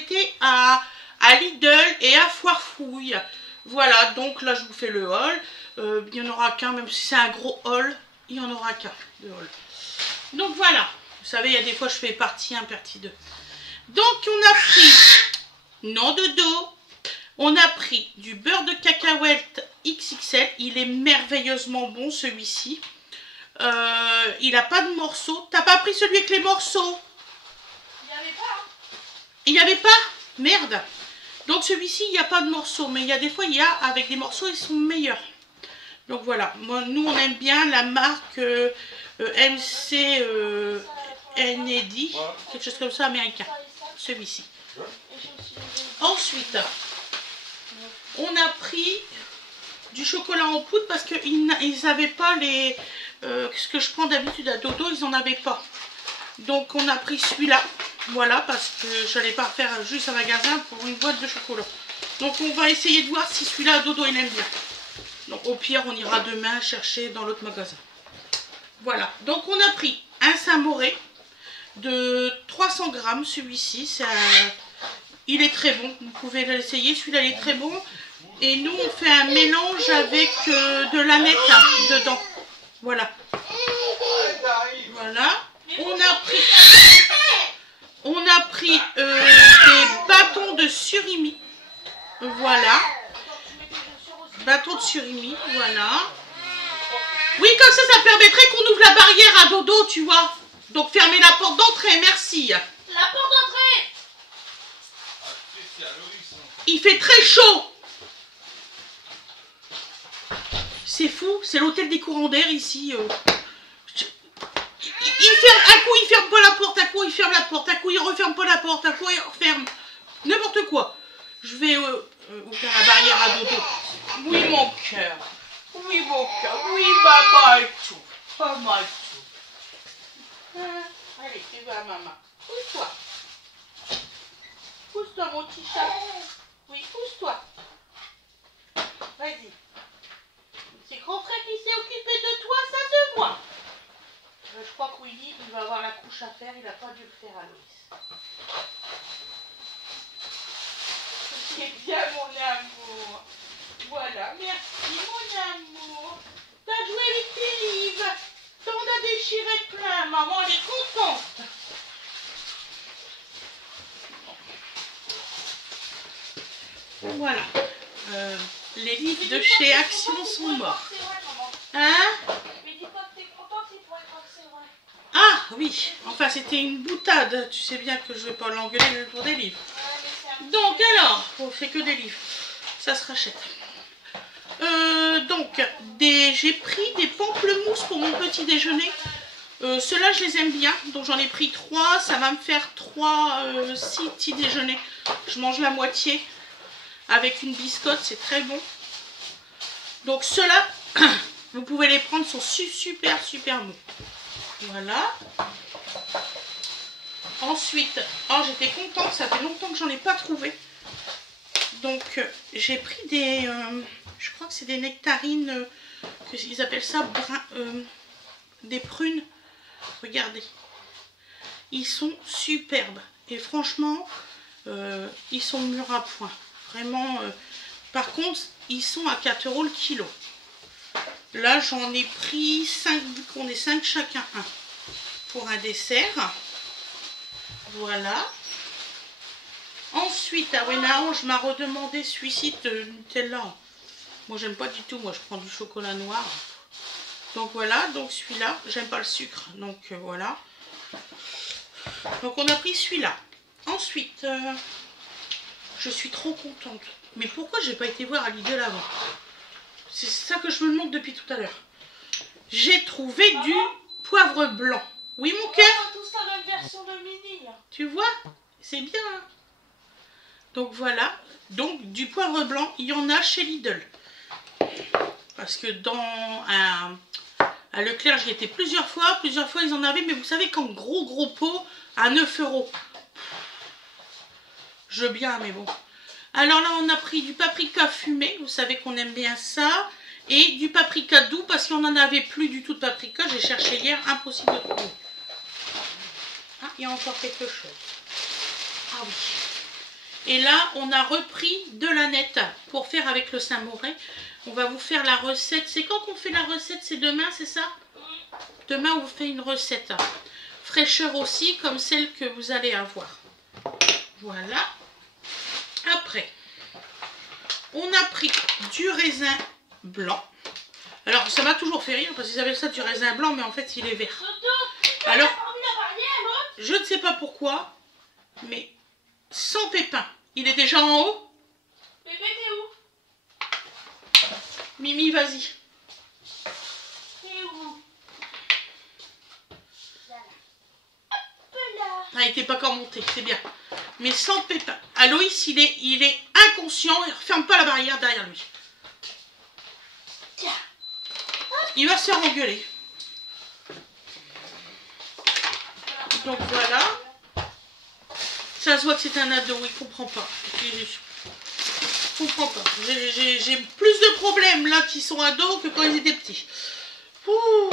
été à Lidl et à Foire Fouille. Voilà, donc là je vous fais le haul. Il n'y en aura qu'un, même si c'est un gros haul, il n'y en aura qu'un de haul. Donc voilà, vous savez, il y a des fois je fais partie 1, partie 2. Donc on a pris, non de dos, on a pris du beurre de cacahuète XXL. Il est merveilleusement bon celui-ci. Il n'a pas de morceaux. T'as pas pris celui avec les morceaux? Il n'y avait pas. Il n'y avait pas? Merde. Donc celui-ci, il n'y a pas de morceaux. Mais il y a des fois, il y a avec des morceaux, ils sont meilleurs. Donc voilà. Moi, nous, on aime bien la marque MC Ned, quelque chose comme ça, américain. Celui-ci. Ensuite, on a pris du chocolat en poudre parce qu'ils n'avaient pas les... ce que je prends d'habitude à dodo, ils n'en avaient pas. Donc on a pris celui-là. Voilà, parce que je n'allais pas faire juste un magasin pour une boîte de chocolat. Donc on va essayer de voir si celui-là à dodo il aime bien. Donc au pire on ira demain chercher dans l'autre magasin. Voilà, donc on a pris un Saint-Moré de 300 grammes, celui-ci. Il est très bon, vous pouvez l'essayer, celui-là il est très bon. Et nous on fait un mélange avec de l'aneth dedans. Voilà. Voilà. On a pris des bâtons de surimi. Voilà. Bâtons de surimi, voilà. Oui, comme ça permettrait qu'on ouvre la barrière à dodo, tu vois. Donc fermez la porte d'entrée, merci. La porte d'entrée. Il fait très chaud. C'est fou, c'est l'hôtel des courants d'air ici. Il ferme, un coup il ferme pas la porte, un coup il ferme la porte, un coup il referme pas la porte, un coup il referme. N'importe quoi. Je vais ouvrir la barrière à dodo. Oui mon cœur. Oui mon cœur. Oui maman et tout. Maman et tout. Allez, tu vas maman. Pousse-toi. Pousse-toi mon petit chat. Oui, pousse-toi. Vas-y. C'est grand frère qui s'est occupé de toi, ça de moi. Je crois que Willy, il va avoir la couche à faire, il n'a pas dû le faire à Loïs. C'est bien mon amour. Voilà, merci mon amour. T'as joué avec tes livres. T'en as déchiré plein, maman, elle est contente. Voilà. Les livres de chez Action sont morts. Hein? Ah oui, enfin c'était une boutade. Tu sais bien que je vais pas l'engueuler pour des livres. Donc alors, on fait que des livres. Ça se rachète. Donc, j'ai pris des pamplemousses pour mon petit déjeuner. Ceux-là, je les aime bien. Donc j'en ai pris 3. Ça va me faire 6 petits déjeuners. Je mange la moitié avec une biscotte. C'est très bon. Donc ceux-là, vous pouvez les prendre. Ils sont super bons. Voilà. Ensuite, oh, j'étais contente, ça fait longtemps que j'en ai pas trouvé. Donc, j'ai pris des, je crois que c'est des nectarines, ils appellent ça des prunes. Regardez, ils sont superbes. Et franchement, ils sont mûrs à point. Vraiment, par contre, ils sont à 4 € le kilo. Là, j'en ai pris 5, vu qu'on est 5 chacun, un pour un dessert. Voilà. Ensuite, Awenaange m'a redemandé celui-ci de Nutella. Moi, j'aime pas du tout. Moi, je prends du chocolat noir. Donc voilà. Donc celui-là, j'aime pas le sucre. Donc voilà. Donc on a pris celui-là. Ensuite, je suis trop contente. Mais pourquoi j'ai pas été voir à Lidl avant? C'est ça que je me demande depuis tout à l'heure. J'ai trouvé du poivre blanc. Oui, mon cœur? On a tous la même version de mini. Tu vois? C'est bien. Hein? Donc voilà. Donc du poivre blanc, il y en a chez Lidl. Parce que dans à Leclerc, j'y étais plusieurs fois ils en avaient. Mais vous savez qu'en gros pot, à 9 €. Je veux bien, mais bon. Alors là, on a pris du paprika fumé. Vous savez qu'on aime bien ça. Et du paprika doux, parce qu'on n'en avait plus du tout de paprika. J'ai cherché hier, impossible de trouver. Ah, il y a encore quelque chose. Ah oui. Et là, on a repris de la nette pour faire avec le Saint-Mauré. On va vous faire la recette. C'est quand qu'on fait la recette? C'est demain, c'est ça? Demain, on vous fait une recette. Fraîcheur aussi, comme celle que vous allez avoir. Voilà. Après, on a pris du raisin blanc. Alors, ça m'a toujours fait rire parce qu'ils appellent ça du raisin blanc, mais en fait, il est vert. Alors, je ne sais pas pourquoi, mais sans pépins. Il est déjà en haut. Bébé, t'es où? Mimi, vas-y. T'es où? Hop là. Ah, il n'était pas encore monté, c'est bien. Mais sans pépins. Aloïs, il est inconscient. Il ne referme pas la barrière derrière lui. Tiens. Il va se faire engueuler. Donc voilà. Ça se voit que c'est un ado, il comprend pas. Il comprend pas. J'ai plus de problèmes là qui sont ados que quand ils étaient petits. Ouh.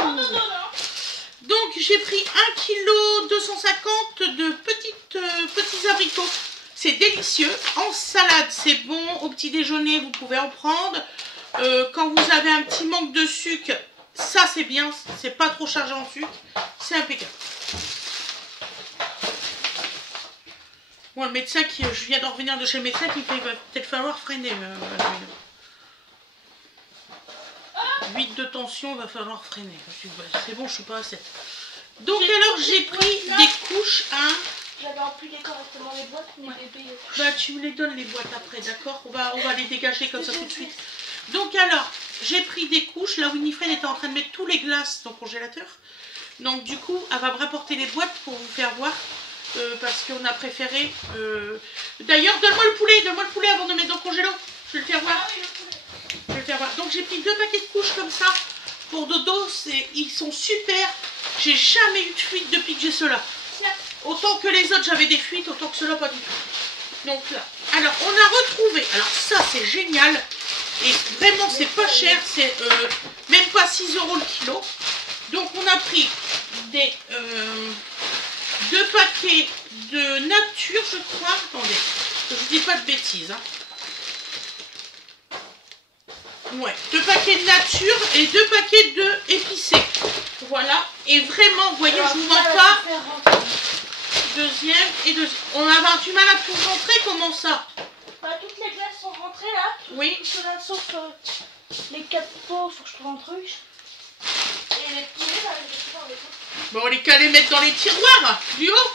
Donc j'ai pris 1,250 kg de petits abricots. C'est délicieux. En salade, c'est bon. Au petit déjeuner, vous pouvez en prendre. Quand vous avez un petit manque de sucre, ça c'est bien. C'est pas trop chargé en sucre. C'est impeccable. Bon, le médecin je viens de revenir de chez le médecin qui va peut-être falloir freiner. 8 de tension, il va falloir freiner. C'est bon, je suis pas à 7. Donc alors j'ai pris des couches à... J'avais empilé correctement les boîtes, mais bébé... Bah tu me les donnes les boîtes après, d'accord, on va les dégager comme ça tout de suite. Donc alors, j'ai pris des couches. Là, Winifred était en train de mettre tous les glaces dans le congélateur. Donc du coup, elle va me rapporter les boîtes pour vous faire voir. Parce qu'on a préféré... D'ailleurs, donne-moi le poulet avant de mettre dans le congélo. Je vais le faire voir. Ah oui, le poulet. Je vais le faire voir. Donc j'ai pris 2 paquets de couches comme ça. Pour dodo, ils sont super. J'ai jamais eu de fuite depuis que j'ai ceux-là. Autant que les autres, j'avais des fuites, autant que ceux-là, pas du tout. Donc là, alors on a retrouvé, alors ça c'est génial. Et vraiment, c'est pas cher. C'est même pas 6 € le kilo. Donc on a pris des... 2 paquets de nature, je crois. Attendez, je ne dis pas de bêtises. Hein. Ouais, 2 paquets de nature et 2 paquets de épicé. Voilà. Et vraiment, vous voyez, je vous mens pas. Deuxième et deuxième. On a du mal à tout rentrer, comment ça? Bah, toutes les glaces sont rentrées là. Oui. Tout là, sauf les 4 pots, faut que je trouve un truc. Et les poulets, bah, je sais pas où les autres. Bon, on les qu'à les mettre dans les tiroirs, du haut.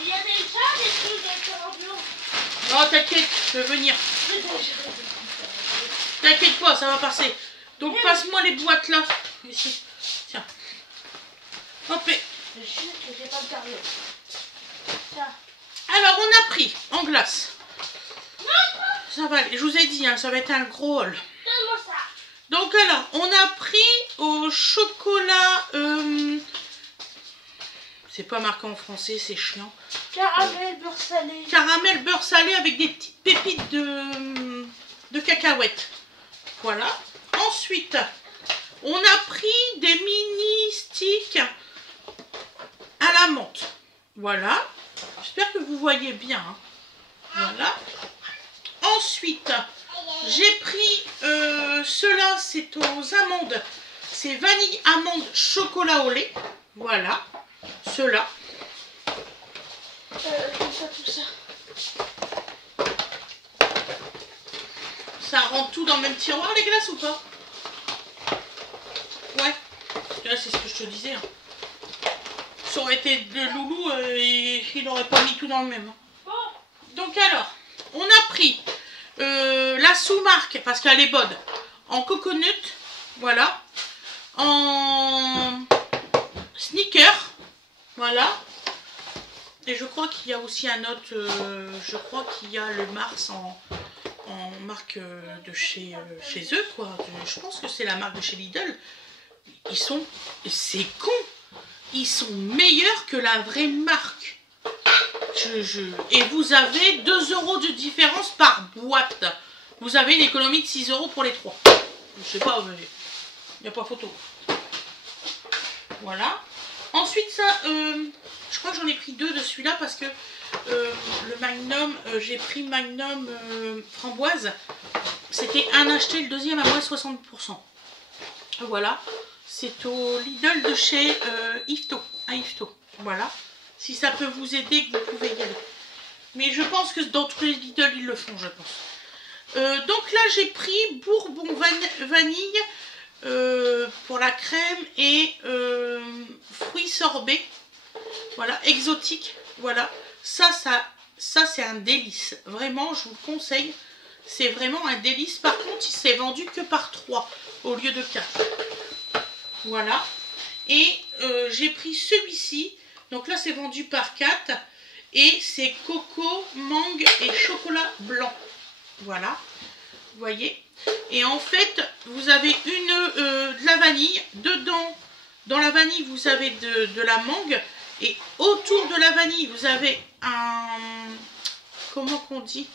Il y a déjà des trucs dans le bureau. Non, t'inquiète, je vais venir. T'inquiète pas, ça va passer. Donc, passe-moi les boîtes là. Ici. Tiens. Hop. Je jure que j'ai pas de cardio. Tiens. Alors, on a pris en glace. Ça va aller. Je vous ai dit, hein, ça va être un gros haul. Donne-moi ça. Donc, alors, on a pris au chocolat... c'est pas marqué en français, c'est chiant. Caramel beurre salé. Caramel beurre salé avec des petites pépites de cacahuètes. Voilà. Ensuite, on a pris des mini sticks à la menthe. Voilà. J'espère que vous voyez bien. Hein. Voilà. Ensuite, j'ai pris ceux-là, c'est aux amandes. C'est vanille, amande, chocolat au lait. Voilà. Ceux-là. Tout ça. Ça rentre tout dans le même tiroir, les glaces, ou pas? Ouais. C'est ce que je te disais. Hein. Ça aurait été de loulou, il n'aurait pas mis tout dans le même. Hein. Donc alors, on a pris la sous-marque, parce qu'elle est bonne, en coconut, voilà, en sneaker, voilà. Et je crois qu'il y a aussi un autre, je crois qu'il y a le Mars en marque de chez eux, quoi. Je pense que c'est la marque de chez Lidl. Ils sont, c'est con, ils sont meilleurs que la vraie marque. Et vous avez 2 € de différence par boîte. Vous avez une économie de 6 € pour les 3. Je sais pas, mais il n'y a pas photo. Voilà. Ensuite, ça, je crois que j'en ai pris 2 de celui-là parce que le Magnum, j'ai pris Magnum framboise. C'était un acheté, le deuxième à moins 60%. Voilà. C'est au Lidl de chez Yvetot, à Yvetot. Voilà. Si ça peut vous aider, que vous pouvez y aller. Mais je pense que dans tous les Lidl, ils le font, je pense. Donc là, j'ai pris Bourbon vanille pour la crème et fruits sorbets. Voilà, exotique. Voilà. Ça c'est un délice. Vraiment, je vous le conseille. C'est vraiment un délice. Par contre, il s'est vendu que par 3 au lieu de 4. Voilà. Et j'ai pris celui-ci. Donc là, c'est vendu par 4. Et c'est coco, mangue et chocolat blanc. Voilà. Vous voyez. Et en fait, vous avez de la vanille. Dedans, dans la vanille, vous avez de la mangue. Et autour de la vanille, vous avez comment qu'on dit,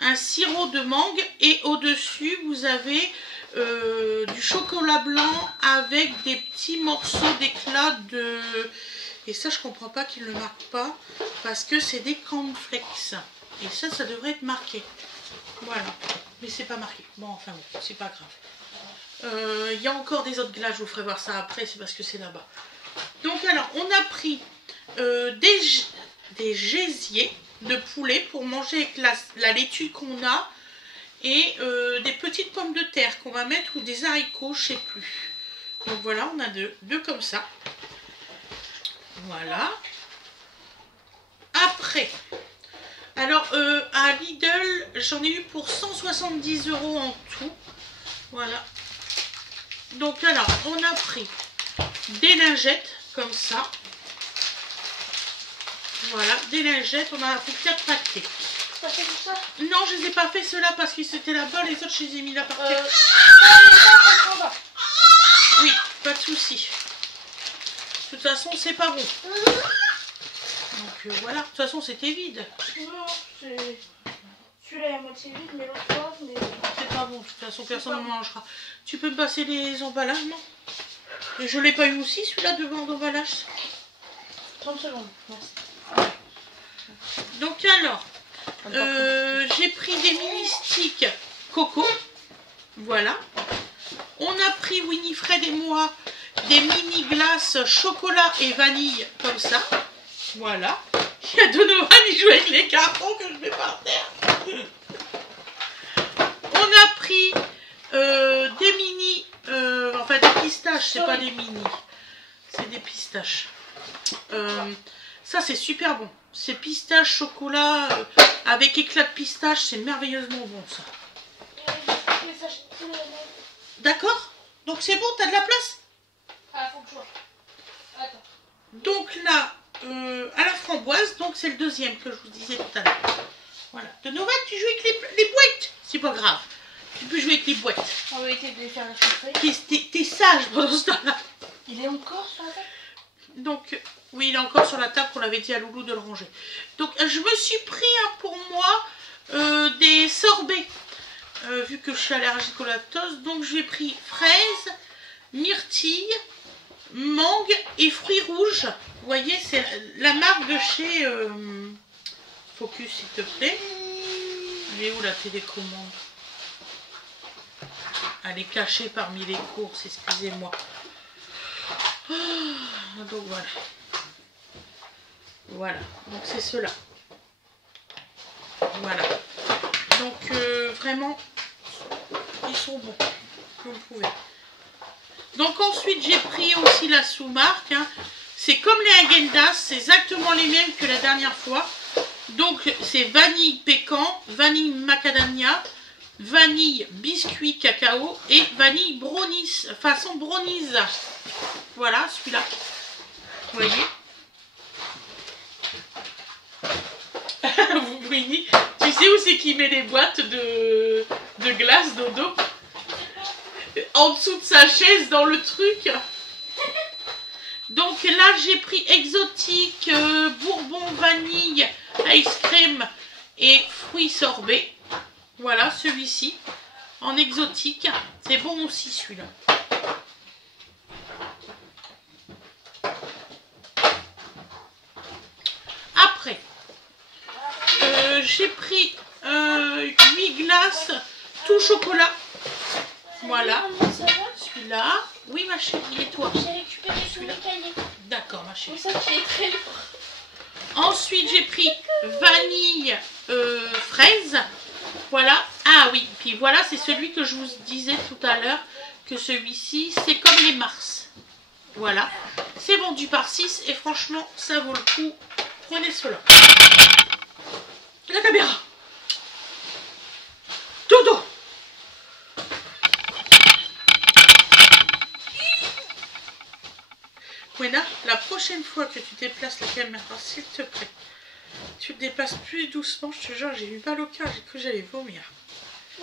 un sirop de mangue. Et au-dessus, vous avez du chocolat blanc avec des petits morceaux d'éclat de... Et ça, je comprends pas qu'ils ne le marquent pas. Parce que c'est des cornflakes. Et ça devrait être marqué. Voilà. Mais c'est pas marqué. Bon, enfin bon, c'est pas grave. Il y a encore des autres glaces, je vous ferai voir ça après, c'est parce que c'est là-bas. Donc alors, on a pris des gésiers de poulet pour manger avec la laitue qu'on a. Et des petites pommes de terre qu'on va mettre ou des haricots, je sais plus. Donc voilà, on a deux comme ça. Voilà. Après, alors à Lidl, j'en ai eu pour 170 € en tout. Voilà. Donc alors, on a pris des lingettes comme ça. Voilà, des lingettes, on en a pris 4 paquets. T'as fait tout ça? Non, je les ai pas fait ceux-là parce que c'était là-bas, les autres je les ai mis là par terre. Oui, pas de souci. De toute façon, c'est pas bon. Donc voilà, de toute façon, c'était vide. Non, celui-là est à moitié vide, mais l'autre pas. Mais... C'est pas bon, de toute façon, personne ne mangera. Tu peux me passer les emballages, non? Et je l'ai pas eu aussi, celui-là, devant d'emballage. 30 secondes, merci. Donc alors, j'ai pris des mini sticks coco. Voilà. On a pris, Winifred et moi, des mini glaces chocolat et vanille comme ça. Voilà. Il y a Donovan, il joue avec les cartons que je mets par terre. On a pris des mini, enfin des pistaches, c'est pas des mini. C'est des pistaches. Ça c'est super bon. C'est pistache, chocolat, avec éclat de pistache, c'est merveilleusement bon ça. D'accord? Donc c'est bon, t'as de la place? Ah, faut que je vois. Attends. Donc là, à la framboise, donc c'est le deuxième que je vous disais tout à l'heure. Voilà. Donovan, tu joues avec les boîtes? C'est pas grave. Tu peux jouer avec les boîtes. On va éviter de les faire la chauffer. T'es sage pendant ce temps-là. Il est encore sur la table? Donc, oui, il est encore sur la table qu'on avait dit à Loulou de le ranger. Donc, je me suis pris pour moi des sorbets. Vu que je suis allergique au lactose. Donc, j'ai pris fraises, myrtilles, mangue et fruits rouges. Vous voyez, c'est la marque de chez Focus, s'il te plaît. Elle est où la télécommande? Elle est cachée parmi les courses, excusez-moi. Donc voilà. Voilà, donc c'est cela. Voilà. Donc vraiment, ils sont bons, comme vous pouvez. Donc ensuite j'ai pris aussi la sous-marque. Hein. C'est comme les Häagen-Dazs, c'est exactement les mêmes que la dernière fois. Donc c'est vanille pécan, vanille macadamia, vanille biscuit cacao et vanille brownies, façon brownies. Voilà celui-là. Vous voyez? Vous voyez? Tu sais où c'est qu'il met les boîtes de glace, Dodo? En dessous de sa chaise, dans le truc. Donc là, j'ai pris exotique, bourbon, vanille, ice cream et fruits sorbets. Voilà, celui-ci. En exotique. C'est bon aussi, celui-là. Après, j'ai pris 8 glaces tout chocolat. Voilà. Celui-là. Oui, ma chérie, et toi? J'ai récupéré tous les cahiers. D'accord, ma chérie. C'est pour ça que j'ai très lourd. Ensuite, j'ai pris vanille fraise. Voilà. Ah oui, puis voilà, c'est celui que je vous disais tout à l'heure, que celui-ci, c'est comme les Mars. Voilà. C'est vendu par 6 et franchement, ça vaut le coup. Prenez cela. La caméra. Dodo. Wena, la prochaine fois que tu déplaces la caméra, s'il te plaît, tu te déplaces plus doucement. Je te jure, j'ai eu mal au cœur, j'ai cru que j'allais vomir.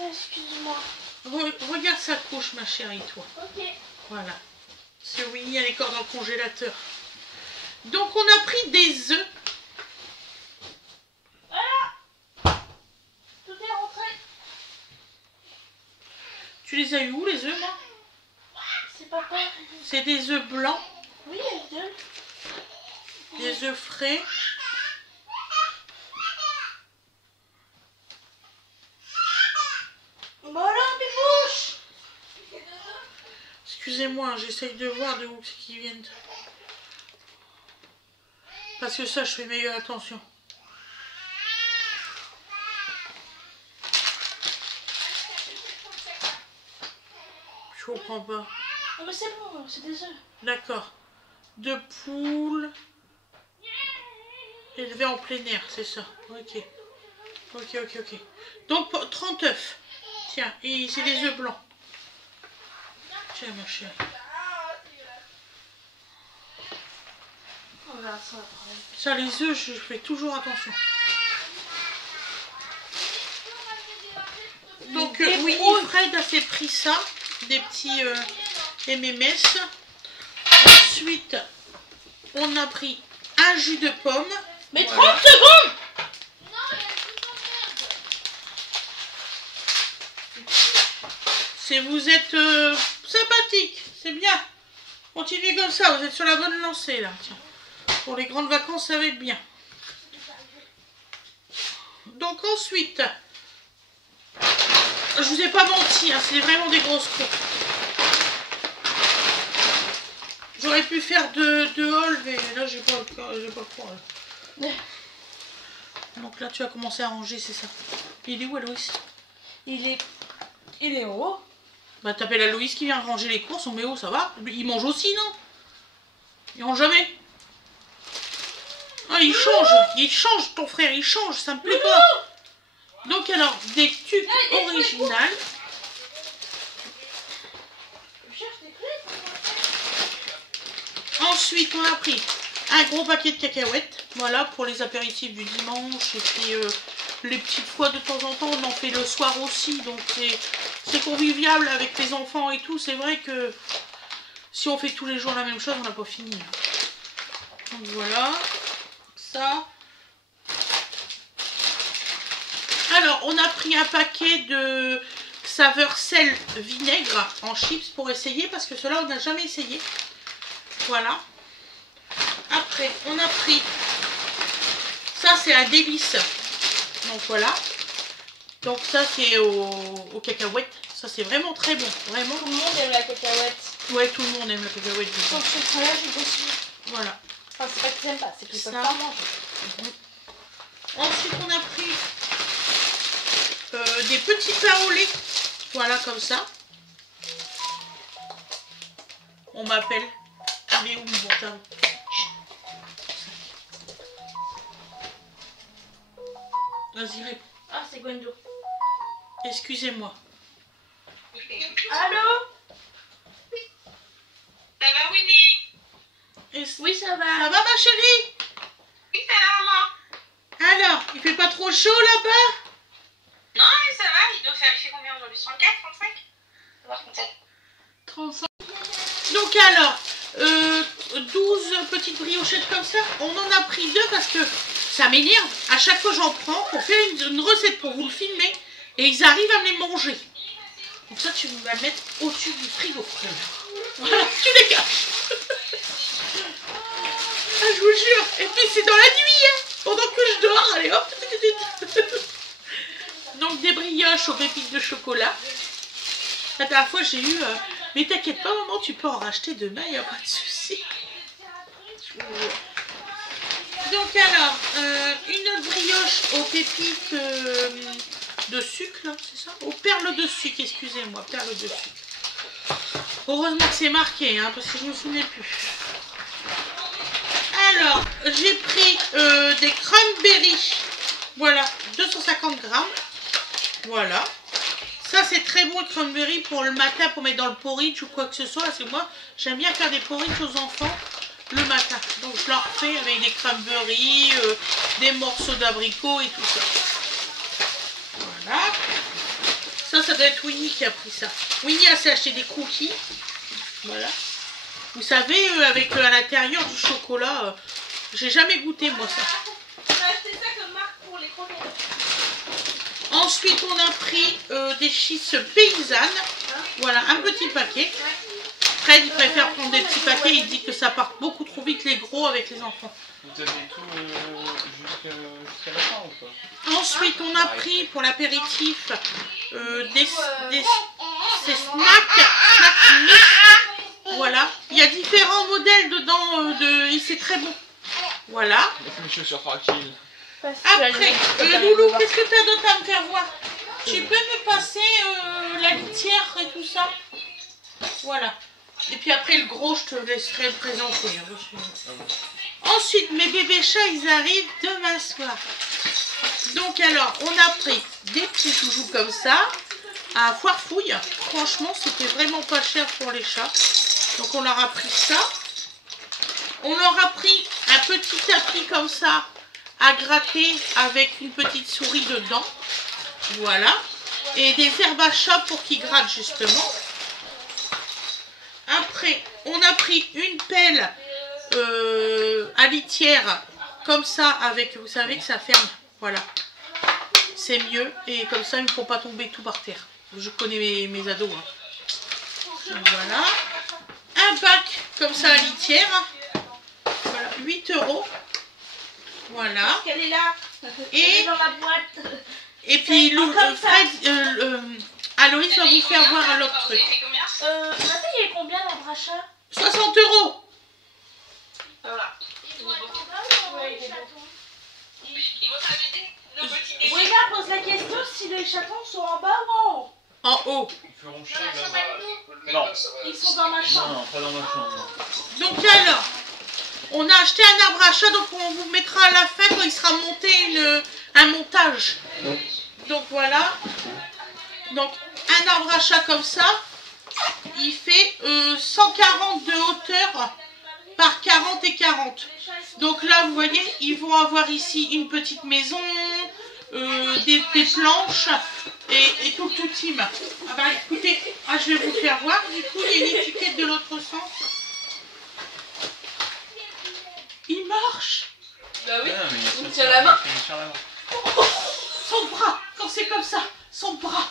Excuse-moi. Regarde sa couche, ma chérie, toi. Ok. Voilà. C'est Winnie, elle est encore dans le congélateur. Donc, on a pris des œufs. Voilà. Tout est rentré. Tu les as eu où, les œufs, moi? C'est papa. C'est des œufs blancs, Oui, elle donne. des œufs frais. Voilà mes bouches. Excusez-moi, j'essaye de voir de où c'est qu'ils viennent. Parce que ça, je fais meilleure attention. Je comprends pas. Non mais c'est bon, c'est des œufs. D'accord. De poules élevées en plein air, c'est ça. Ok. Ok. Donc, 30 œufs. Tiens, et c'est des œufs blancs. Tiens, ma chérie. On verra ça après. Ça, les œufs, je fais toujours attention. Donc, oui, Fred a fait pris ça. Des petits MMS. Ensuite, on a pris un jus de pomme. Mais voilà. 30 secondes. Vous êtes sympathique, c'est bien. Continuez comme ça, vous êtes sur la bonne lancée là. Tiens. Pour les grandes vacances, ça va être bien. Donc ensuite, je vous ai pas menti, hein, c'est vraiment des grosses coupes. J'aurais pu faire deux hauls, mais là j'ai pas le temps. Là. Donc là tu vas commencer à ranger, c'est ça. Il est où, Aloïs? Il est haut. Bah t'appelles Aloïs qui vient ranger les courses, on met où, ça va? Il mange aussi, non? Il mange jamais. Ah, il change ton frère, il change, ça me plaît pas. Donc alors, des tuques originales. Ensuite, on a pris un gros paquet de cacahuètes, voilà, pour les apéritifs du dimanche. Et puis les petites fois de temps en temps, on en fait le soir aussi. Donc c'est convivial avec les enfants et tout. C'est vrai que si on fait tous les jours la même chose, on n'a pas fini. Donc voilà, ça. Alors, on a pris un paquet de saveur sel vinaigre en chips pour essayer, parce que cela on n'a jamais essayé. Voilà. Après, on a pris, ça c'est un délice. Donc voilà. Donc ça c'est aux cacahuètes. Ça c'est vraiment très bon. Vraiment. Tout le monde aime la cacahuète. Ouais, tout le monde aime la cacahuète. Quand je suis là, j'ai reçu. Voilà. Enfin, c'est pas qu'ils aiment pas, c'est qu'ils Ça. peuvent pas manger. Ensuite, on a pris des petits pains au lait. Voilà, comme ça. On m'appelle. Il est où mon portable? Vas-y, réponds. Ah, c'est Gwendo. Excusez-moi. Allô? Ça va, Winnie? Oui, ça va. Ça va, ma chérie? Oui, ça va, maman. Alors, il fait pas trop chaud là-bas? Non, mais ça va, il fait combien aujourd'hui? 34, 35? Ça va, 37. 35. Donc alors, 12 petites briochettes comme ça. On en a pris 2 parce que ça m'énerve. À chaque fois j'en prends pour faire une recette pour vous le filmer. Et ils arrivent à me les manger. Donc ça, tu vas le mettre au-dessus du frigo. Voilà, tu les caches. Ah, je vous jure. Et puis c'est dans la nuit, hein. pendant que je dors, allez hop. Donc des brioches aux pépites de chocolat. La dernière fois j'ai eu, mais t'inquiète pas maman, tu peux en racheter demain, il n'y a pas de souci. Donc alors, une autre brioche aux pépites de sucre, là, c'est ça? Aux perles de sucre, excusez-moi, perles de sucre. Heureusement que c'est marqué, hein, parce que je ne me souvenais plus. Alors, j'ai pris des cranberries, voilà, 250 grammes, voilà. Ça, c'est très bon, le cranberry, pour le matin, pour mettre dans le porridge ou quoi que ce soit. Parce que moi, j'aime bien faire des porridge aux enfants le matin. Donc, je leur fais avec des cranberries, des morceaux d'abricot et tout ça. Voilà. Ça doit être Winnie qui a pris ça. Winnie a acheté des cookies. Voilà. Vous savez, avec à l'intérieur du chocolat, j'ai jamais goûté, moi, ça. On a acheté ça comme marque pour les croquettes. Ensuite, on a pris des chips paysannes. Voilà, un petit paquet. Fred, il préfère prendre des petits paquets. Il dit que ça part beaucoup trop vite les gros avec les enfants. Vous avez tout jusqu'à la fin ou pas? Ensuite, on a pris pour l'apéritif des snacks mix. Voilà, il y a différents modèles dedans et c'est très bon. Voilà. Mes chaussures tranquilles. Après, Loulou, qu'est-ce que tu as d'autre à me faire voir? Tu peux me passer la litière et tout ça? Voilà. Et puis après, le gros, je te laisserai le présenter. Ensuite, mes bébés chats, ils arrivent demain soir. Donc alors, on a pris des petits joujoux comme ça, à Foire Fouille. Franchement, c'était vraiment pas cher pour les chats. Donc on leur a pris ça. On leur a pris un petit tapis comme ça, à gratter avec une petite souris dedans. Voilà. Et des herbes à chat pour qu'ils grattent justement. Après, on a pris une pelle à litière comme ça avec, vous savez que ça ferme. Voilà. C'est mieux. Et comme ça, ils ne font pas tomber tout par terre. Je connais mes ados. Hein. Voilà. Un bac comme ça à litière. Voilà. 8 €. Voilà. Elle est là. Et, elle est dans la boîte. Et puis Aloïs va vous faire voir un autre truc. Maintenant, il y a combien dans le rachat? 60 €. Voilà. Ouais, il est bon. Ils vont s'amuser. Nos petits défis. Oui, là, pose la question si les chatons sont en bas ou en haut. En haut. Ils feront chier là. Non. Ils sont dans ma chambre. Non, pas dans ma chambre. Donc alors, on a acheté un arbre à chat, donc on vous mettra à la fin quand il sera monté un montage. Donc voilà. Donc un arbre à chat comme ça, il fait 140 de hauteur par 40 et 40. Donc là, vous voyez, ils vont avoir ici une petite maison, des planches et tout le team. Ah bah écoutez, je vais vous faire voir. Du coup, il y a une étiquette de l'autre sens. Il marche. Bah oui. Ah, mais On tient la main. Oh, son bras, quand c'est comme ça, son bras.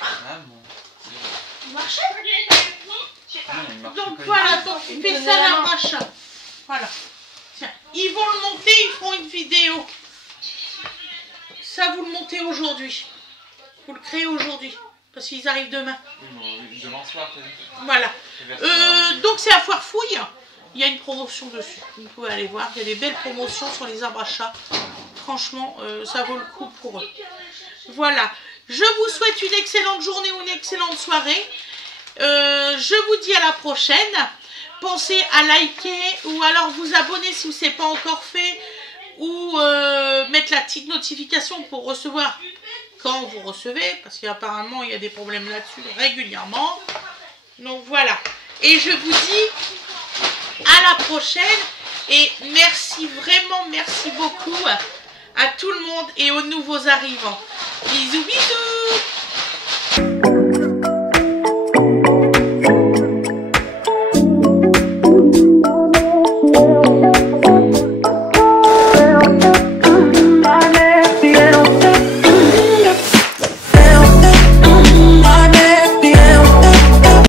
Ah bon. Il marchait? Non, il marche Donc pas, voilà, il- donc il fait ça l'arbre à chat. Voilà. Tiens, ils vont le monter, ils feront une vidéo. Ça, vous le montez aujourd'hui. Vous le créez aujourd'hui. Parce qu'ils arrivent demain. Oui, demain soir, t'as dit. Voilà. C'est vers- Donc c'est à Foire Fouille. Il y a une promotion dessus. Vous pouvez aller voir. Il y a des belles promotions sur les arbres à chat. Franchement, ça vaut le coup pour eux. Voilà. Je vous souhaite une excellente journée ou une excellente soirée. Je vous dis à la prochaine. Pensez à liker ou alors vous abonner si ce n'est pas encore fait. Ou mettre la petite notification pour recevoir quand vous recevez. Parce qu'apparemment il y a des problèmes là-dessus régulièrement. Donc voilà. Et je vous dis à la prochaine. Et merci, vraiment merci beaucoup à tout le monde et aux nouveaux arrivants. Bisous, bisous!